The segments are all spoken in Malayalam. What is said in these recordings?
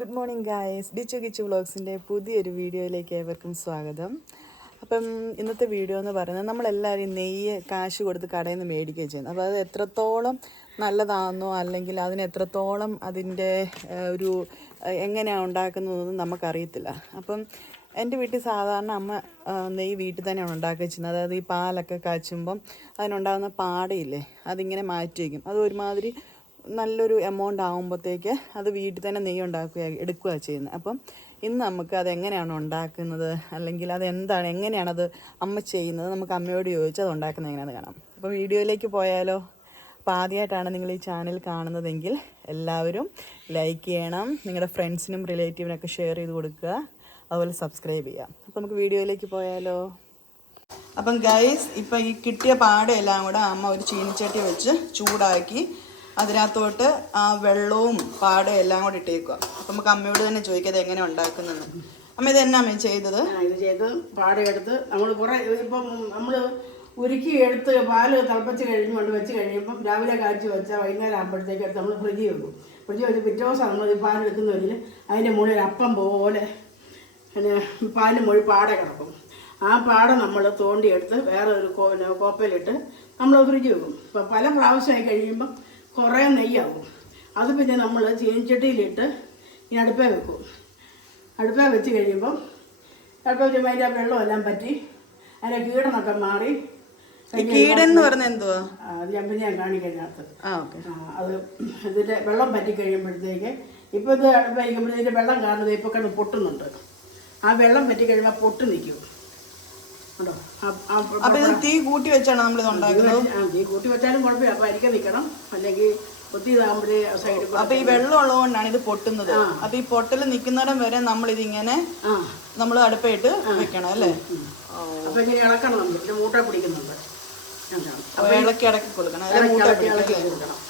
Good morning guys. Dichu Kichu വ്ളോഗ്സിൻ്റെ പുതിയൊരു വീഡിയോയിലേക്ക് ഏവർക്കും സ്വാഗതം. അപ്പം ഇന്നത്തെ വീഡിയോ എന്ന് പറയുന്നത് നമ്മളെല്ലാവരും നെയ്യ് കാശ് കൊടുത്ത് കടയിൽ നിന്ന് മേടിക്കുകയും ചെയ്യുന്നത്. അപ്പോൾ അത് എത്രത്തോളം നല്ലതാണെന്നോ അല്ലെങ്കിൽ അതിന് എത്രത്തോളം അതിൻ്റെ ഒരു എങ്ങനെയാണ് ഉണ്ടാക്കുന്നതെന്ന് നമുക്കറിയത്തില്ല. അപ്പം എൻ്റെ വീട്ടിൽ സാധാരണ അമ്മ നെയ്യ് വീട്ടിൽ തന്നെയാണ് ഉണ്ടാക്കുകയും ചെയ്യുന്നത്. അതായത് ഈ പാലൊക്കെ കാച്ചുമ്പം അതിനുണ്ടാകുന്ന പാടയില്ലേ അതിങ്ങനെ മാറ്റി വയ്ക്കും. അത് ഒരുമാതിരി നല്ലൊരു എമൗണ്ട് ആകുമ്പോഴത്തേക്ക് അത് വീട്ടിൽ തന്നെ നെയ്യ് എടുക്കുക ചെയ്യുന്നത്. അപ്പം ഇന്ന് നമുക്ക് അതെങ്ങനെയാണ് ഉണ്ടാക്കുന്നത് അല്ലെങ്കിൽ അതെന്താണ് എങ്ങനെയാണത് അമ്മ ചെയ്യുന്നത് നമുക്ക് അമ്മയോട് ചോദിച്ച് അത് ഉണ്ടാക്കുന്നത് എങ്ങനെയാണെന്ന് കാണാം. അപ്പോൾ വീഡിയോയിലേക്ക് പോയാലോ? അപ്പോൾ ആദ്യമായിട്ടാണ് നിങ്ങൾ ഈ ചാനൽ കാണുന്നതെങ്കിൽ എല്ലാവരും ലൈക്ക് ചെയ്യണം, നിങ്ങളുടെ ഫ്രണ്ട്സിനും റിലേറ്റീവിനൊക്കെ ഷെയർ ചെയ്ത് കൊടുക്കുക, അതുപോലെ സബ്സ്ക്രൈബ് ചെയ്യാം. അപ്പോൾ നമുക്ക് വീഡിയോയിലേക്ക് പോയാലോ? അപ്പം ഗൈസ്, ഇപ്പം ഈ കിട്ടിയ പാടയെല്ലാം കൂടെ അമ്മ ഒരു ചീനിച്ചട്ടി വെച്ച് ചൂടാക്കി അതിനകത്തോട്ട് ആ വെള്ളവും പാടയും എല്ലാം കൂടി ഇട്ടേക്കുക. അപ്പം നമുക്ക് അമ്മയോട് തന്നെ ചോദിക്കാതെ എങ്ങനെ ഉണ്ടാക്കുന്നത്. അമ്മ ഇത് എന്നാ അമ്മ ചെയ്തത്? ഇത് ചെയ്ത് പാടയെടുത്ത് നമ്മൾ കുറേ ഇപ്പം നമ്മൾ ഉരുക്കി എടുത്ത് പാല് തിളപ്പിച്ച് കൊണ്ട് വെച്ച് കഴിയുമ്പം രാവിലെ കാച്ചി വെച്ചാൽ വൈകുന്നേരം ആകുമ്പോഴത്തേക്ക് എടുത്ത് നമ്മൾ ഫ്രിഡ്ജിൽ വെക്കും. ഫ്രിഡ്ജിൽ വെച്ച് പിറ്റേ ദിവസം നമ്മൾ ഈ പാലെടുക്കുന്നതിൽ അതിൻ്റെ മുകളിൽ അപ്പം പോലെ പിന്നെ പാലിന് മുകളിൽ പാട കിടക്കും. ആ പാട നമ്മൾ തോണ്ടിയെടുത്ത് വേറെ ഒരു കോപ്പയിലിട്ട് നമ്മൾ ഫ്രിഡ്ജിൽ വെക്കും. ഇപ്പം പല പ്രാവശ്യമായി കഴിയുമ്പം കുറേ നെയ്യാവും. അത് പിന്നെ നമ്മൾ ചീനിച്ചട്ടിയിലിട്ട് ഈ അടുപ്പേ വെക്കും. അടുപ്പേ വെച്ച് കഴിയുമ്പം അടുപ്പ വെച്ചുമ്പോൾ അതിൻ്റെ വെള്ളമെല്ലാം പറ്റി അതിൻ്റെ കീടനൊക്കെ മാറി. കീടെന്ന് പറഞ്ഞാൽ എന്തുവാ? അത് ഞാൻ കാണിക്കതിനകത്ത് അത് ഇതിൻ്റെ വെള്ളം പറ്റി കഴിയുമ്പോഴത്തേക്ക് ഇപ്പോൾ ഇത് അടുപ്പ വയ്ക്കുമ്പോഴത്തേക്ക് വെള്ളം കാണുന്നത് ഇപ്പോൾ കിടന്ന് പൊട്ടുന്നുണ്ട്. ആ വെള്ളം പറ്റി കഴിയുമ്പോൾ പൊട്ട് നിൽക്കും. തീ കൂട്ടി വെച്ചാണ് നമ്മൾ ഇത് ഉണ്ടാക്കുന്നത്. തീ കൂട്ടി വെച്ചാലും കുഴപ്പമില്ല. അപ്പൊ അരിക്ക നിൽക്കണം, അല്ലെങ്കിൽ ഒത്തി ഇതാകുമ്പോഴേ സൈഡ്. അപ്പൊ ഈ വെള്ളം ഉള്ളതുകൊണ്ടാണ് ഇത് പൊട്ടുന്നത്. അപ്പൊ ഈ പൊട്ടൽ നിൽക്കുന്നിടം വരെ നമ്മൾ ഇതിങ്ങനെ നമ്മൾ അടുപ്പായിട്ട് വെക്കണം അല്ലേ? അപ്പൊ ഇങ്ങനെ ഇളക്കണം. നമ്മൾ മൂട്ട പിടിക്കുന്നുണ്ട്, ഇളക്കി ഇളക്കി കൊടുക്കണം.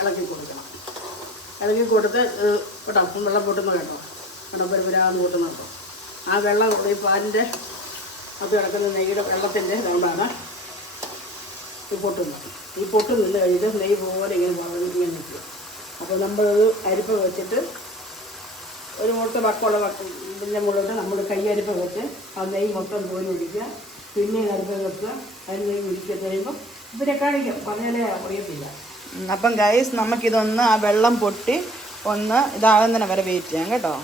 ഇളക്കി കൊടുക്കണം. ഇളക്കി കൊടുത്ത് കേട്ടോ വെള്ളം പൊട്ടുന്ന കേട്ടോ കടപ്പരപ്പരാന്ന് പൊട്ടുന്ന കേട്ടോ. ആ വെള്ളം ഈ പാലിൻ്റെ അത് കിടക്കുന്ന നെയ്യുടെ വെള്ളത്തിൻ്റെ ഇതുകൊണ്ടാണ് ഈ പൊട്ടുന്നത്. ഈ പൊട്ട് നിന്ന് കഴിഞ്ഞിട്ട് നെയ്യ് പോലെ ഇങ്ങനെ നിൽക്കും. അപ്പോൾ നമ്മളത് അരിപ്പ വെച്ചിട്ട് ഒരു മുട്ട വക്കമുള്ള ഇതിൻ്റെ മുകളിലോട്ട് നമ്മൾ കൈ അരിപ്പ വെച്ച് ആ നെയ്യ് മൊത്തം കോരി ഒഴിക്കുക. പിന്നെ അരിപ്പ വെക്കുക. അതിന് നെയ്യ് ഒഴിക്കുക കഴിയുമ്പോൾ ഇവരെ കാണിക്കാം, പറഞ്ഞാലേ അറിയത്തില്ല. അപ്പം ഗൈസ്, നമുക്കിതൊന്ന് ആ വെള്ളം പൊട്ടി ഒന്ന് ഇതാകുന്നതിനെ വരെ വെയിറ്റ് ചെയ്യാം കേട്ടോ.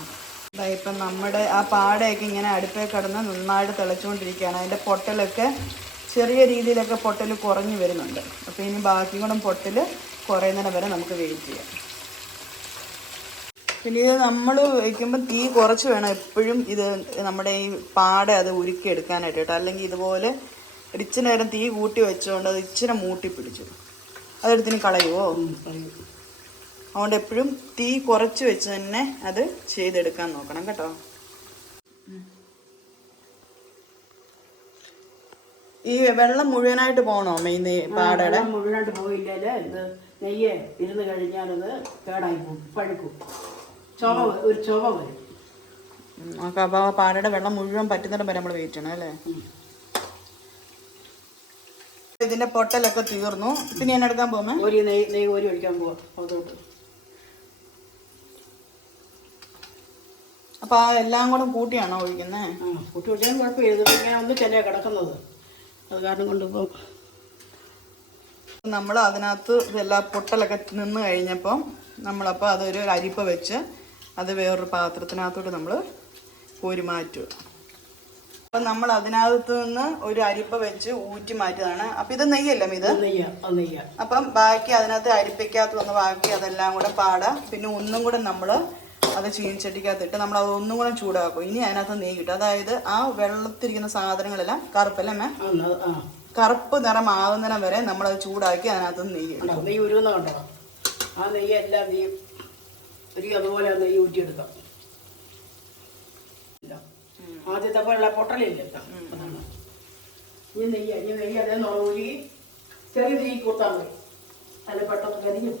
ഇപ്പം നമ്മുടെ ആ പാടയൊക്കെ ഇങ്ങനെ അടുപ്പേ കിടന്ന് നന്നായിട്ട് തിളച്ചുകൊണ്ടിരിക്കുകയാണ്. അതിൻ്റെ പൊട്ടലൊക്കെ ചെറിയ രീതിയിലൊക്കെ പൊട്ടൽ കുറഞ്ഞു വരുന്നുണ്ട്. അപ്പോൾ ഇനി ബാക്കി കൂടെ പൊട്ടൽ കുറയുന്നതിന് വരെ നമുക്ക് വെയിറ്റ് ചെയ്യാം. പിന്നെ ഇത് നമ്മൾ വയ്ക്കുമ്പോൾ തീ കുറച്ച് വേണം എപ്പോഴും ഇത് നമ്മുടെ ഈ പാട അത് ഉരുക്കിയെടുക്കാനായിട്ട് കേട്ടോ. അല്ലെങ്കിൽ ഇതുപോലെ ഇച്ചിരി നേരം തീ കൂട്ടി വെച്ചുകൊണ്ട് അത് ഇച്ചിരി മൂട്ടി പിടിച്ചു അതെടുത്തിന് കളയുമോ? അതുകൊണ്ട് എപ്പോഴും തീ കുറച്ച് വെച്ച് തന്നെ അത് ചെയ്തെടുക്കാൻ നോക്കണം കേട്ടോ. ഈ വെള്ളം മുഴുവനായിട്ട് പോകണോ മെയിൻ പാടയുടെ? മുഴുവനായിട്ട് പോയില്ലേ ഇത് നെയ്യ് ഇരുന്ന് കഴിഞ്ഞാലത് കേടായി പോകും, പഴുക്കും, ഒരു ചൊവ വരും. അപ്പോൾ ആ പാടയുടെ വെള്ളം മുഴുവൻ പറ്റുന്നിടം വരെ നമ്മൾ വെയിറ്റ് ചെയ്യണം അല്ലേ? ഇതിന്റെ പൊട്ടലൊക്കെ തീർന്നു. പിന്നെ ഞാൻ എടുക്കാൻ പോകുമ്പോ ഒരു നെയ്യ് കോരി ഒഴിക്കാൻ പോവാം അതോട്ട്. അപ്പൊ ആ എല്ലാം കൂടെ കൂട്ടിയാണോ ഒഴിക്കുന്നത്? കൂട്ടി ഒഴിച്ചാലും കുഴപ്പമില്ല. ഇങ്ങനെ ഒന്ന് ചെല്ല കിടക്കുന്നത് അത് കാരണം കൊണ്ടിപ്പോൾ നമ്മൾ അതിനകത്ത് ഇതെല്ലാം പൊട്ടലൊക്കെ നിന്ന് കഴിഞ്ഞപ്പം നമ്മളപ്പോൾ അതൊരു അരിപ്പ വെച്ച് അത് വേറൊരു പാത്രത്തിനകത്തോട്ട് നമ്മൾ കോരി മാറ്റുക. അപ്പം നമ്മൾ അതിനകത്ത് നിന്ന് ഒരു അരിപ്പ വെച്ച് ഊറ്റി മാറ്റിയതാണ്. അപ്പം ഇത് നെയ്യല്ലേ ഇത്? നെയ്യ. അപ്പം ബാക്കി അതിനകത്ത് അരിപ്പയ്ക്കകത്ത് വന്ന് ബാക്കി അതെല്ലാം കൂടെ പാടാം. പിന്നെ ഒന്നും കൂടെ നമ്മൾ അത് ചീനിച്ചട്ടിക്കകത്തിട്ട് നമ്മൾ അത് ഒന്നും കൂടെ ചൂടാക്കും. ഇനി അതിനകത്ത് നെയ്യ് കിട്ടും. അതായത് ആ വെള്ളത്തിരിക്കുന്ന സാധനങ്ങളെല്ലാം കറുപ്പല്ലേ കറുപ്പ് നിറമാകുന്നതിനം വരെ നമ്മളത് ചൂടാക്കി അതിനകത്ത് നെയ്യ് ഇടും. നെയ്യ് ഉരുകുന്ന കണ്ടോ? ആ നെയ്യ് എല്ലാം നെയ്യ് ഒരു അതുപോലെ നെയ്യ് ഊറ്റിയെടുക്കാം. ആദ്യത്തെ പോലുള്ള പൊട്ടലില്ലല്ലോ. ഇനി നെയ്യ് അതേ ഉരുകി ചെറിയ നെയ്യ് കൂട്ടാൻ മതി. അതിൽ പെട്ടെന്ന് കരിഞ്ഞു.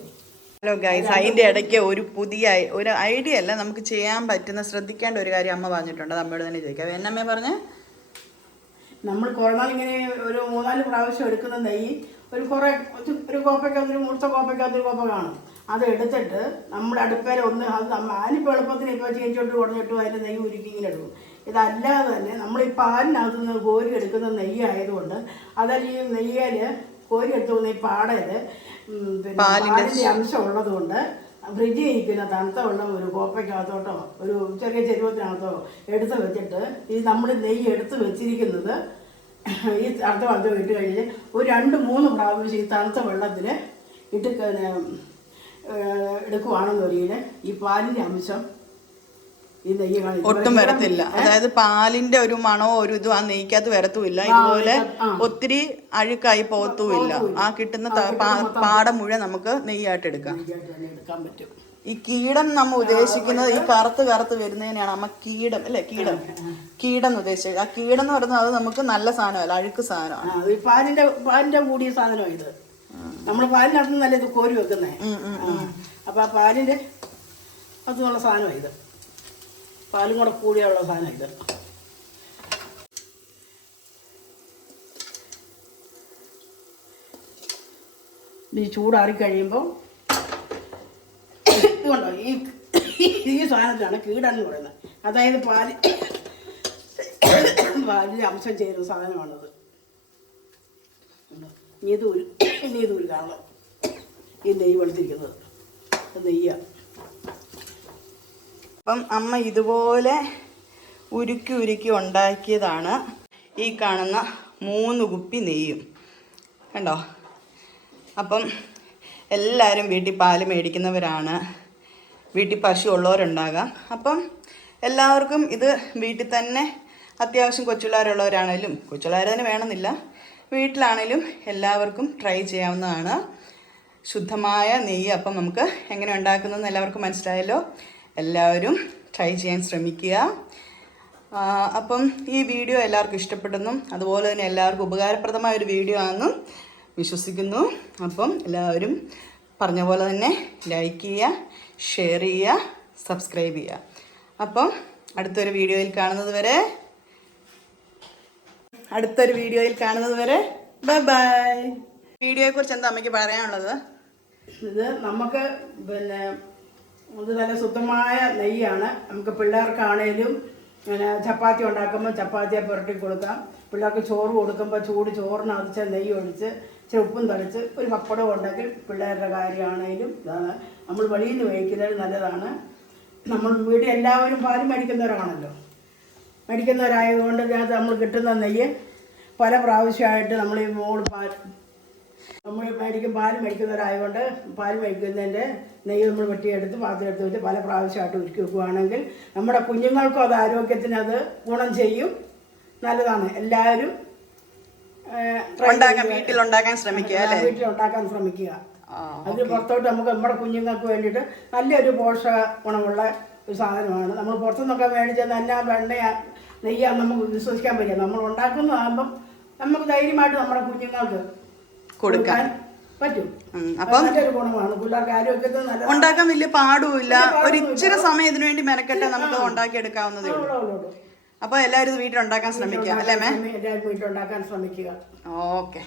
ഹലോ ഗൈസ്, അതിൻ്റെ ഇടയ്ക്ക് ഒരു ഐഡിയ അല്ല, നമുക്ക് ചെയ്യാൻ പറ്റുന്ന ശ്രദ്ധിക്കേണ്ട ഒരു കാര്യം അമ്മ പറഞ്ഞിട്ടുണ്ട്. അത് അമ്മയോട് തന്നെ ചോദിക്കാം. എന്നമ്മ പറഞ്ഞേ? നമ്മൾ കുറനാൾ ഇങ്ങനെ ഒരു 3-4 പ്രാവശ്യം എടുക്കുന്ന നെയ്യ് ഒരു കോപ്പയ്ക്കകത്ത് ഒരു മൂർത്ത കോപ്പയ്ക്കകത്ത് ഒരു കോപ്പ കാണും. അത് എടുത്തിട്ട് നമ്മൾ അടുപ്പേൽ ഒന്ന് അത് ഞാനിപ്പോൾ എളുപ്പത്തിന് ഇപ്പോൾ ചീനിച്ചോട്ട് കുറഞ്ഞിട്ട് അതിൻ്റെ നെയ്യ് ഉരുക്കി ഇങ്ങനെ എടുക്കും. ഇതല്ലാതെ തന്നെ നമ്മൾ ഈ പാലിനകത്ത് നിന്ന് കോരി എടുക്കുന്ന നെയ്യ് ആയതുകൊണ്ട് അതല്ല ഈ നെയ്യിൽ കോരി എടുത്തു പോകുന്ന ഈ പാടയിൽ പിന്നെ പാലിൻ്റെ അംശം ഉള്ളതുകൊണ്ട് ഫ്രിഡ്ജിൽ ഇരിക്കുന്ന തണുത്ത വെള്ളം ഒരു കോപ്പയ്ക്കകത്തോട്ടോ ഒരു ചെറിയ ചെരുവത്തിനകത്തോ എടുത്ത് വെച്ചിട്ട് ഈ നമ്മൾ നെയ്യ് എടുത്ത് വെച്ചിരിക്കുന്നത് ഈ തണുത്ത വെള്ളത്തിൽ ഇട്ട് കഴിഞ്ഞ് ഒരു 2-3 പ്രാവശ്യം ഈ തണുത്ത വെള്ളത്തിൽ ഇട്ട് എടുക്കുവാണെന്നൊരിക്കൽ ഈ പാലിൻ്റെ അംശം ഈ നെയ്യ് ഒട്ടും വരത്തില്ല. അതായത് പാലിന്റെ ഒരു മണോ ഒരു ഇതും ആ നെയ്ക്കകത്ത് വരത്തുമില്ല. ഇതുപോലെ ഒത്തിരി അഴുക്കായി പോകത്തുമില്ല. ആ കിട്ടുന്ന പാട മുഴുവൻ നമുക്ക് നെയ്യായിട്ട് എടുക്കാം പറ്റും. ഈ കീടം നമ്മൾ ഉദ്ദേശിക്കുന്നത് ഈ കറുത്ത് വരുന്നതിനാണ് അമ്മ കീടം അല്ലെ കീടം എന്ന് ഉദ്ദേശിച്ചത്. ആ കീടം എന്ന് പറയുന്നത് അത് നമുക്ക് നല്ല സാധനമല്ല, അഴുക്ക് സാധനമാണ്. പാലിന്റെ കൂടിയ സാധനമാണ് ഇത്. നമ്മൾ പാലിനകത്ത് നല്ല ഇത് കോരി വെക്കുന്നേ. അപ്പൊ ആ പാലിന്റെ അതുള്ള സാധനമാണ് ഇത്. പാലും കൂടെ കൂടിയുള്ള സാധനം ഇത്. ഈ ചൂടാറി കഴിയുമ്പോൾ ഇതുകൊണ്ടോ ഈ സാധനത്തിലാണ് കീടാന്ന് പറയുന്നത്. അതായത് പാലിൽ അംശം ചേരുന്ന സാധനമാണത്. ഇനി ഇത് ഒരു കാണണം. ഈ നെയ്യ് വെളുത്തിരിക്കുന്നത് നെയ്യാണ്. അപ്പം അമ്മ ഇതുപോലെ ഉരുക്കി ഉണ്ടാക്കിയതാണ് ഈ കാണുന്ന 3 കുപ്പി നെയ്യും. കണ്ടോ? അപ്പം എല്ലാവരും വീട്ടിൽ പാല് മേടിക്കുന്നവരാണ്, വീട്ടിൽ പശു ഉള്ളവരുണ്ടാകാം. അപ്പം എല്ലാവർക്കും ഇത് വീട്ടിൽ തന്നെ അത്യാവശ്യം കൊച്ചുപിള്ളേരുള്ളവരാണേലും, കൊച്ചുപിള്ളേർ തന്നെ വേണമെന്നില്ല, വീട്ടിലാണേലും എല്ലാവർക്കും ട്രൈ ചെയ്യാവുന്നതാണ്. ശുദ്ധമായ നെയ്യ് അപ്പം നമുക്ക് എങ്ങനെ ഉണ്ടാക്കുന്നതെന്ന് എല്ലാവർക്കും മനസ്സിലായല്ലോ. എല്ലാവരും ട്രൈ ചെയ്യാൻ ശ്രമിക്കുക. അപ്പം ഈ വീഡിയോ എല്ലാവർക്കും ഇഷ്ടപ്പെട്ടെന്നും അതുപോലെ തന്നെ എല്ലാവർക്കും ഉപകാരപ്രദമായ ഒരു വീഡിയോ ആണെന്നും വിശ്വസിക്കുന്നു. അപ്പം എല്ലാവരും പറഞ്ഞ പോലെ തന്നെ ലൈക്ക് ചെയ്യുക, ഷെയർ ചെയ്യുക, സബ്സ്ക്രൈബ് ചെയ്യുക. അപ്പം അടുത്തൊരു വീഡിയോയിൽ കാണുന്നത് വരെ ബൈ ബൈ. വീഡിയോയെക്കുറിച്ച് എന്താ അമ്മയ്ക്ക് പറയാനുള്ളത്? ഇത് നമുക്ക് പിന്നെ ഇത് നല്ല ശുദ്ധമായ നെയ്യാണ്. നമുക്ക് പിള്ളേർക്കാണേലും പിന്നെ ചപ്പാത്തി ഉണ്ടാക്കുമ്പോൾ ചപ്പാത്തിയെ പുരട്ടി കൊടുക്കാം. പിള്ളേർക്ക് ചോറ് കൊടുക്കുമ്പോൾ ചോറിനകത്ത് നെയ്യ് ഒഴിച്ച് ഇച്ചിരി ഉപ്പും തളിച്ച് ഒരു പപ്പടം ഉണ്ടെങ്കിൽ പിള്ളേരുടെ കാര്യമാണേലും ഇതാണ്. നമ്മൾ വെളിയിൽ നിന്ന് മേടിക്കുന്നത് നല്ലതാണ്. നമ്മൾ വീട്ടിൽ എല്ലാവരും പാല് മേടിക്കുന്നവരാണല്ലോ. മേടിക്കുന്നവരായതുകൊണ്ട് ഇതിനകത്ത് നമ്മൾ കിട്ടുന്ന നെയ്യ് പല പ്രാവശ്യമായിട്ട് നമ്മൾ ഈ പാല് മേടിക്കുന്നവരായതുകൊണ്ട് പാല് മേടിക്കുന്നതിൻ്റെ നെയ്യ് നമ്മൾ വെട്ടിയെടുത്ത് പാത്രമെടുത്ത് വെച്ച് പല പ്രാവശ്യമായിട്ട് ഉരുക്കി വെക്കുകയാണെങ്കിൽ നമ്മുടെ കുഞ്ഞുങ്ങൾക്കും അത് ആരോഗ്യത്തിന് അത് ഗുണം ചെയ്യും. നല്ലതാണ്. എല്ലാവരും വീട്ടിലുണ്ടാക്കാൻ ശ്രമിക്കുക. അത് പുറത്തോട്ട് നമുക്ക് നമ്മുടെ കുഞ്ഞുങ്ങൾക്ക് വേണ്ടിയിട്ട് നല്ലൊരു പോഷക ഗുണമുള്ള ഒരു സാധനമാണ്. നമ്മൾ പുറത്തുനിന്നൊക്കെ മേടിച്ചത് എന്നാ നെയ്യാന്ന് നമുക്ക് വിശ്വസിക്കാൻ പറ്റില്ല. നമ്മൾ ഉണ്ടാക്കുന്നതാകുമ്പം നമുക്ക് ധൈര്യമായിട്ട് നമ്മുടെ കുഞ്ഞുങ്ങൾക്ക് കൊടുക്കാൻ പറ്റും. അപ്പം നല്ലൊരു ഗുണമാണ്. പിള്ളേർക്ക് ആരോഗ്യത്തിന് നല്ല ഉണ്ടാക്കാൻ വലിയ പാടുമില്ല. ഒരു ഇച്ചിരി സമയം ഇതിനു വേണ്ടി മെനക്കെട്ട് നമുക്ക് ഉണ്ടാക്കി എടുക്കാവുന്നതേ ഉള്ളൂ. അപ്പൊ എല്ലാവരും ഇത് വീട്ടിലുണ്ടാക്കാൻ ശ്രമിക്കുക അല്ലേ മേ? എല്ലാവരും വീട്ടിലുണ്ടാക്കാൻ ശ്രമിക്കുക. ഓക്കെ.